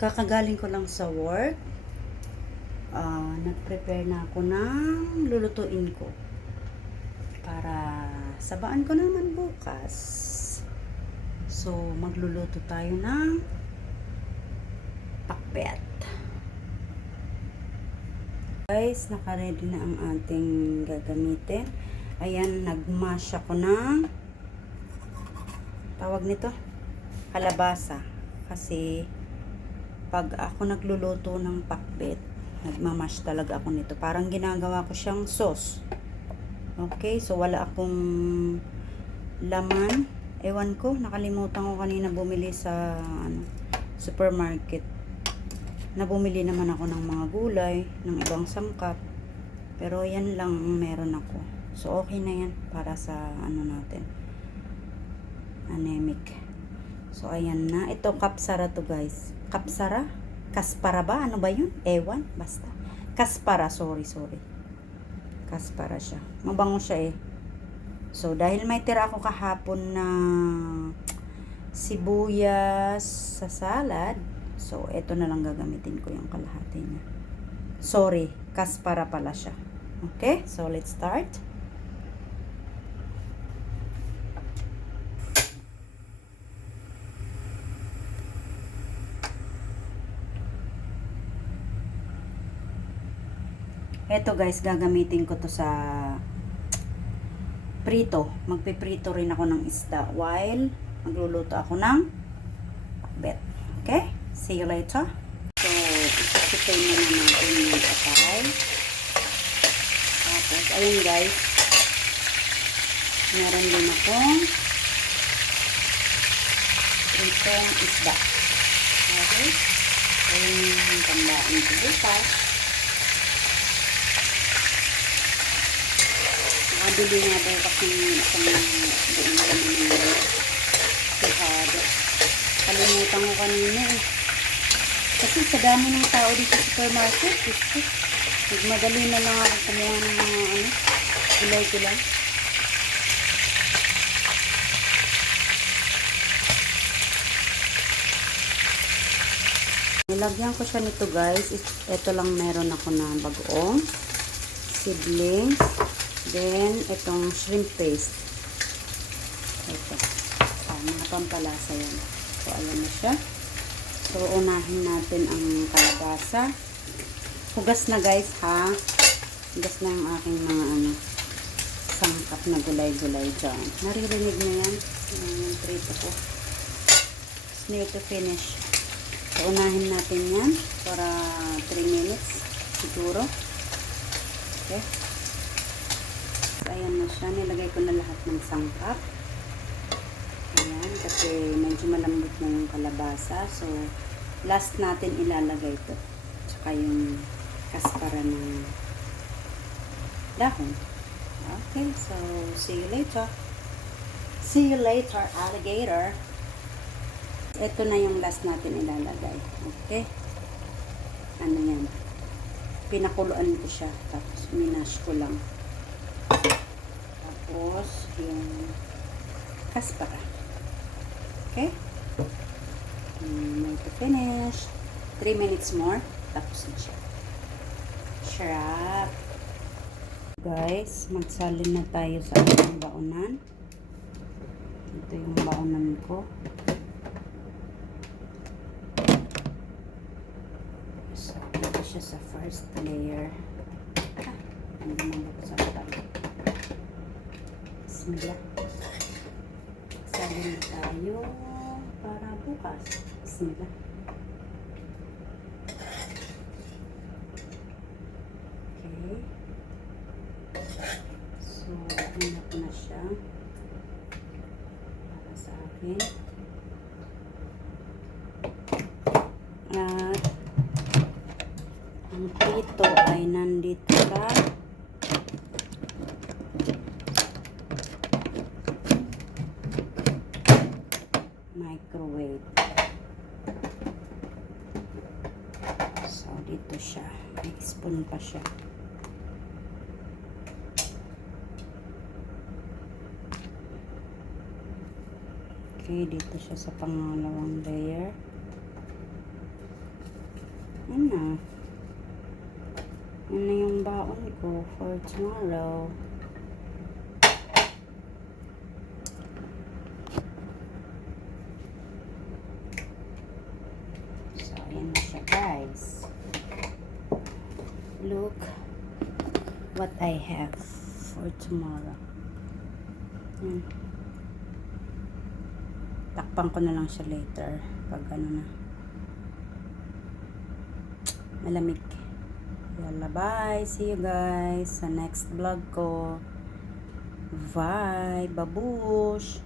Kakagaling ko lang sa work. Nag-prepare na ako ng lulutuin ko. Para sabaan ko naman bukas. So, magluluto tayo ng pakbet. Guys, naka-ready na ang ating gagamitin. Ayan, nag-mash ako ng tawag nito, kalabasa. Kasi pag ako nagluluto ng pakbet, nagmamash talaga ako nito. Parang ginagawa ko siyang sauce. Okay, so wala akong laman. Ewan ko, nakalimutan ko kanina bumili sa supermarket. Bumili naman ako ng mga gulay, ng ibang sangkap. Pero yan lang ang meron ako. So okay na yan para sa natin. Anemic. So ayan na. Ito kapsara to guys. Kapsara? Kaspara ba? Ano ba yun? Ewan? Basta. Kaspara. Sorry. Kaspara siya. Mabango siya eh. So dahil may tira ako kahapon na sibuyas sa salad. So ito na lang gagamitin ko yung kalahati niya. Sorry. Kaspara pala siya. Okay? So let's start. Eto guys, gagamitin ko to sa prito. Magpiprito rin ako ng isda while magluluto ako ng pakbet. Okay? See you later. So, isasitay muna natin yung atay. Tapos, ayun guys. Meron din akong pritong isda. Okay? Ayun yung tandaan ko bukas. Nakabili nga daw kasi isang buong kami ng sihado. Kalimutan ko kanina eh. Kasi sa dami ng tao dito sa supermarket, magmadali na lang ako kumuha ng mga gulay-gulay. Nilagyan ko siya nito guys. Ito lang meron ako na bagoong seedlings. Then, itong shrimp paste. Ito. Mga pampalasa yan. So, alam na siya. So, unahin natin ang kalabasa. Hugas na guys, ha? Hugas na ang aking mga sangkap na gulay-gulay dyan. Naririnig na yan. Yung prito ko. It's near to finish. So, unahin natin yan para 3 minutes siguro. Okay. Ayan na siya. Nilagay ko na lahat ng sangkap. Ayan. Kasi medyo malambot na yung kalabasa. So, last natin ilalagay ito. Tsaka yung kaspara ng dahon. Okay. So, see you later. See you later, alligator. Ito na yung last natin ilalagay. Okay. Ano yan? Pinakuluan ko siya. Tapos, minash ko lang. Tapos, yung kaspara. Okay? Make to finish. 3 minutes more. Tapos na siya. Sarap. Guys, magsalin na tayo sa ating baonan. Ito yung baonan ko. So, ito siya sa first layer. Hindi mo ko sa tayo. Bismillah. Salin na tayo para bukas. Bismillah. Okay. So, hinap ko na siya. Para sa akin. At ang prito ay nandito sa microwave. So, dito siya. May spoon pa siya. Okay, dito siya sa pangalawang layer. Yan na. Yan na yung baon ko for tomorrow. So, yan na siya guys. Look what I have for tomorrow. Yan. Takpan ko na lang siya later pag ano na. Malamig. Yalla, bye. See you guys sa next vlog ko. Bye. Babush.